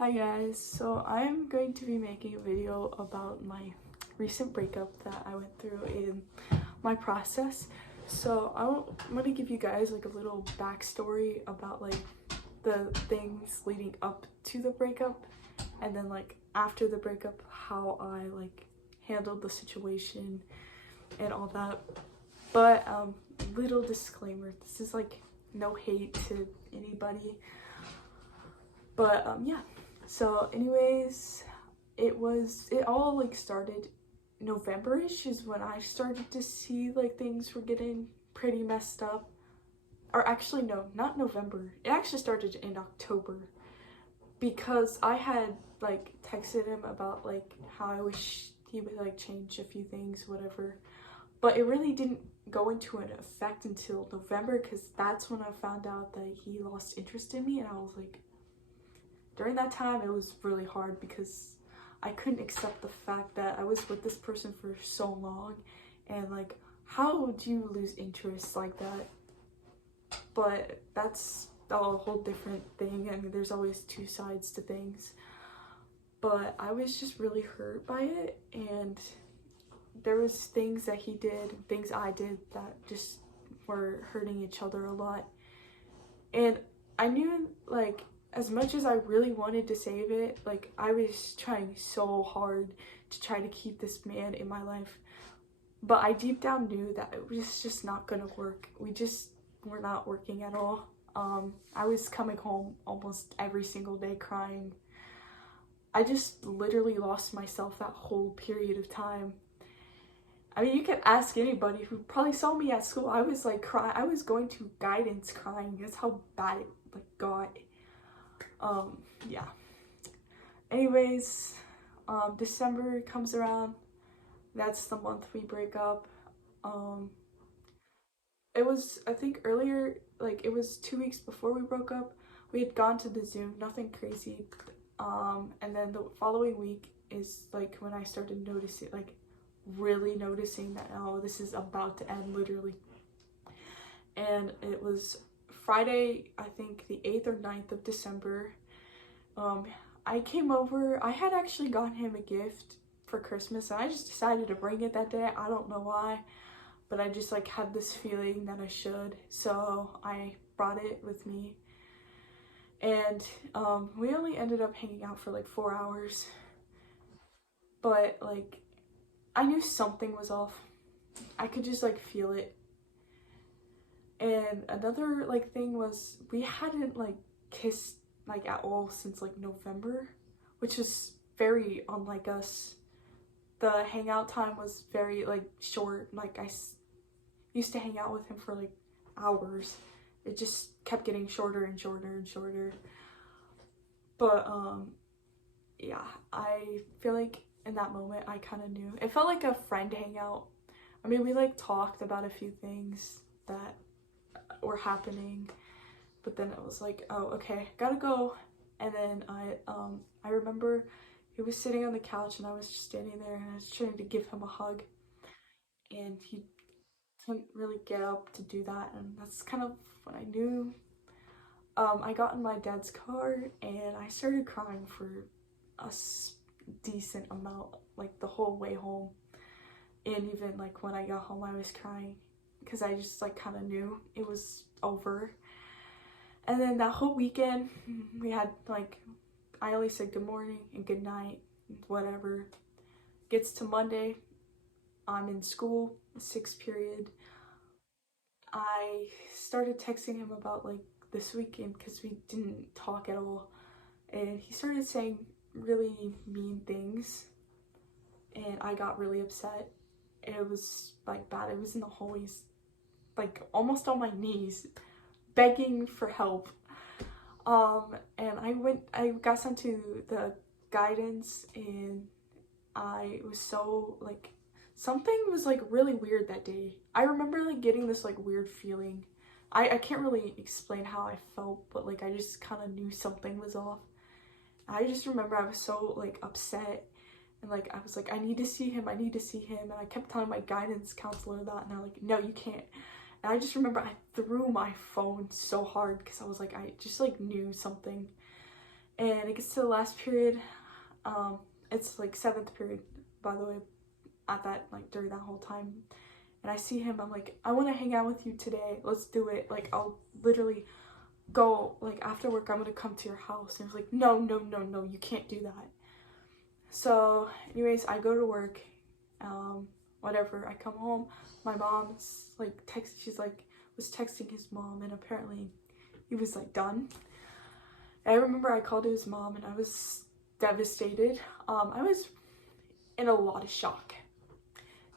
Hi guys, so I'm going to be making a video about my recent breakup that I went through in my process. So I'm going to give you guys like a little backstory about like the things leading up to the breakup, and then like after the breakup how I like handled the situation and all that. But little disclaimer, this is like no hate to anybody, but yeah. So anyways, it all like started November-ish is when I started to see like things were getting pretty messed up. Or actually no, not November. It actually started in October because I had like texted him about like how I wish he would like change a few things, whatever. But it really didn't go into an effect until November because that's when I found out that he lost interest in me, and I was like, during that time, it was really hard because I couldn't accept the fact that I was with this person for so long, and like, how would you lose interest like that? But that's a whole different thing. I mean, there's always two sides to things. But I was just really hurt by it, and there was things that he did, things I did that just were hurting each other a lot. And I knew like as much as I really wanted to save it, like I was trying so hard to try to keep this man in my life. But I deep down knew that it was just not gonna work. We just were not working at all. I was coming home almost every single day crying. I just literally lost myself that whole period of time. I mean, you could ask anybody who probably saw me at school. I was like crying. I was going to guidance crying. That's how bad it like got. Yeah. Anyways, December comes around. That's the month we break up. It was, I think earlier, like it was 2 weeks before we broke up. We had gone to the zoo, nothing crazy. And then the following week is like when I started noticing, like really noticing that, oh, this is about to end, literally. And it was Friday, I think the 8th or 9th of December. I came over. I had actually gotten him a gift for Christmas, and I just decided to bring it that day. I don't know why, but I just like had this feeling that I should, so I brought it with me. And we only ended up hanging out for like 4 hours, but like I knew something was off. I could just like feel it. And another like thing was we hadn't like kissed like at all since like November, which is very unlike us. The hangout time was very like short. Like used to hang out with him for like hours. It just kept getting shorter and shorter and shorter. But yeah, I feel like in that moment I kind of knew. It felt like a friend hangout. I mean, we like talked about a few things that were happening, but then it was like, oh, okay, gotta go. And then I remember he was sitting on the couch and I was just standing there, and I was trying to give him a hug, and he couldn't really get up to do that. And that's kind of when I knew. I got in my dad's car and I started crying for a decent amount, like the whole way home. And even like when I got home, I was crying because I just like kind of knew it was over. And then that whole weekend, we had like, I only said good morning and good night, whatever. Gets to Monday, I'm in school, 6th period. I started texting him about like this weekend because we didn't talk at all. And he started saying really mean things, and I got really upset. It was like bad. It was in the hallways, like almost on my knees, begging for help. And I got sent to the guidance, and I was so like, something was like really weird that day. I remember like getting this like weird feeling. I can't really explain how I felt, but like I just kind of knew something was off. I just remember I was so like upset, and like I was like, I need to see him, I need to see him. And I kept telling my guidance counselor that, and they're like, no, you can't. And I just remember I threw my phone so hard because I was like, I just like knew something. and it gets to the last period. It's like 7th period, by the way, at that, like, during that whole time. And I see him, I'm like, I want to hang out with you today. Let's do it. Like, I'll literally go, like, after work, I'm going to come to your house. And he was like, no, no, no, no, you can't do that. So, anyways, I go to work, whatever. I come home. My mom's, like, was texting his mom, and apparently he was, like, done. And I remember I called his mom, and I was devastated. I was in a lot of shock.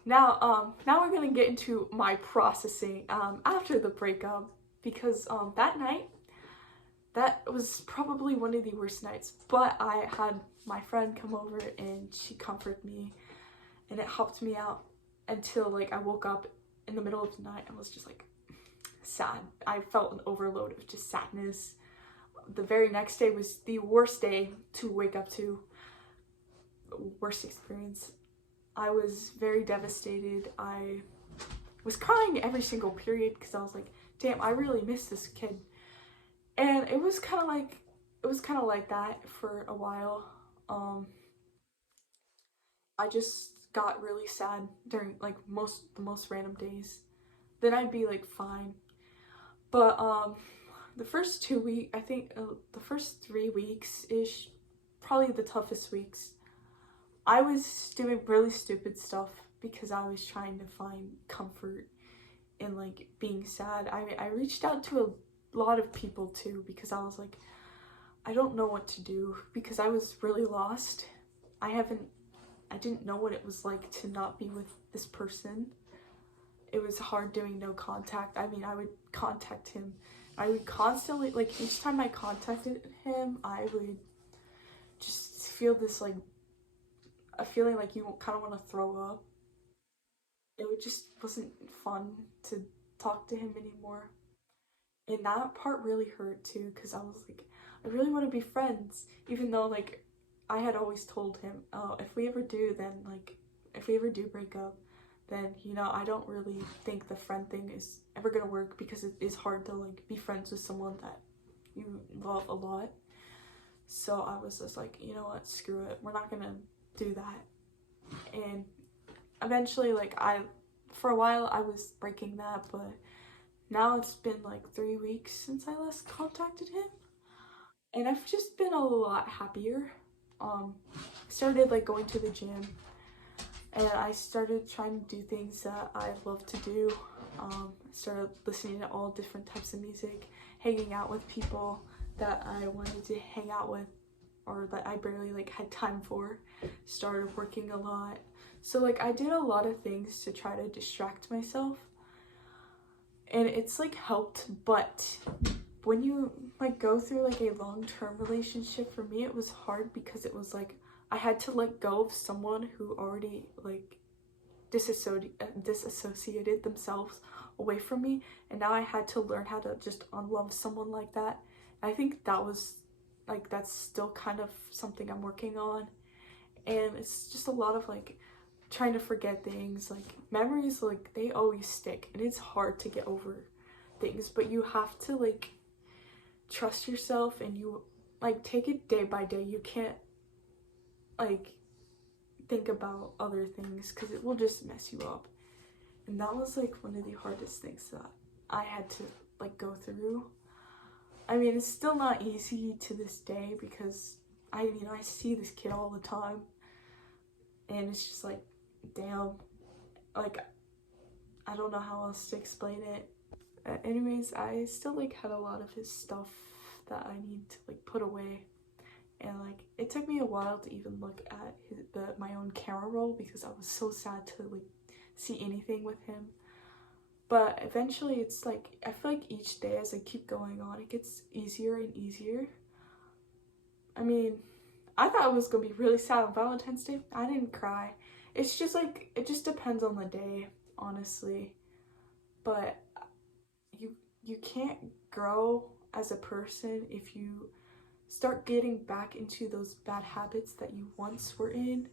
Now we're gonna get into my processing after the breakup, because that night, that was probably one of the worst nights. But I had my friend come over, and she comforted me, and it helped me out until, like, I woke up in the middle of the night and was just, like, sad. I felt an overload of just sadness. The very next day was the worst day to wake up to. Worst experience. I was very devastated. I was crying every single period because I was like, damn, I really miss this kid. And it was kind of like that for a while. I just got really sad during, like, the most random days. Then I'd be, like, fine. But the first 2 weeks, I think the first 3 weeks-ish, probably the toughest weeks. I was doing really stupid stuff because I was trying to find comfort in, like, being sad. I reached out to a lot of people too, because I was like, I don't know what to do, because I was really lost. I didn't know what it was like to not be with this person. It was hard doing no contact. I mean, I would contact him. I would constantly, like, each time I contacted him, I would just feel this, like, a feeling like you kind of want to throw up. Just wasn't fun to talk to him anymore. And that part really hurt too, because I was like, I really want to be friends, even though, like, I had always told him, oh, if we ever do break up, then, you know, I don't really think the friend thing is ever gonna work, because it is hard to, like, be friends with someone that you love a lot. So I was just like, you know what, screw it, we're not gonna do that. And eventually, like, for a while I was breaking that, but now it's been like 3 weeks since I last contacted him, and I've just been a lot happier. Started, like, going to the gym, and I started trying to do things that I love to do. Started listening to all different types of music, hanging out with people that I wanted to hang out with, or that I barely, like, had time for. Started working a lot. So, like, I did a lot of things to try to distract myself, and it's, like, helped. But when you, like, go through, like, a long-term relationship, for me it was hard, because it was like I had to let go of someone who already, like, disassociated themselves away from me, and now I had to learn how to just unlove someone like that. And I think that was, like, that's still kind of something I'm working on, and it's just a lot of, like, trying to forget things. Like, memories, like, they always stick, and it's hard to get over things, but you have to, like, trust yourself, and you, like, take it day by day. You can't, like, think about other things, because it will just mess you up. And that was, like, one of the hardest things that I had to, like, go through. I mean, it's still not easy to this day, because I see this kid all the time, and it's just like, damn, like, I don't know how else to explain it. Anyways, I still, like, had a lot of his stuff that I need to, like, put away, and, like, it took me a while to even look at my own camera roll, because I was so sad to, like, see anything with him. But eventually, it's like, I feel like each day as I keep going on, it gets easier and easier. I mean, I thought it was gonna be really sad on Valentine's Day. I didn't cry. It's just, like, it just depends on the day, honestly. But you can't grow as a person if you start getting back into those bad habits that you once were in.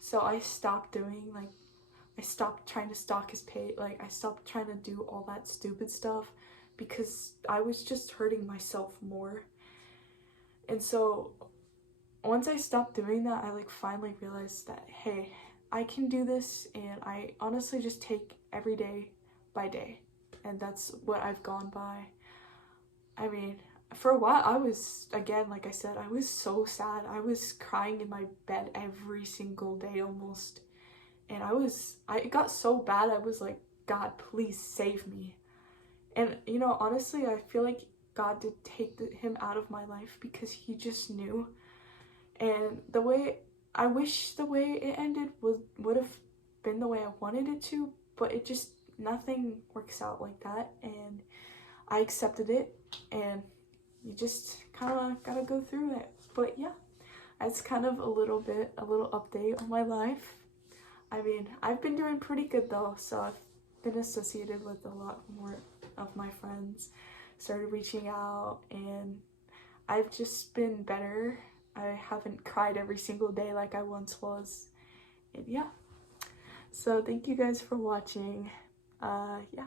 So I stopped doing, like, I stopped trying to stalk his page. Like, I stopped trying to do all that stupid stuff, because I was just hurting myself more. And so once I stopped doing that, I like finally realized that, hey, I can do this, and I honestly just take every day by day, and that's what I've gone by. I mean, for a while I was, again, like I said, I was so sad. I was crying in my bed every single day almost, and it got so bad I was like, God, please save me. And you know, honestly, I feel like God did take him out of my life because he just knew. And I wish the way it ended would have been the way I wanted it to, but it just, nothing works out like that, and I accepted it, and you just kind of gotta go through it. But yeah, that's kind of a little update on my life. I mean, I've been doing pretty good though, so I've been associated with a lot more of my friends, started reaching out, and I've just been better. I haven't cried every single day like I once was, and yeah. So thank you guys for watching. Yeah.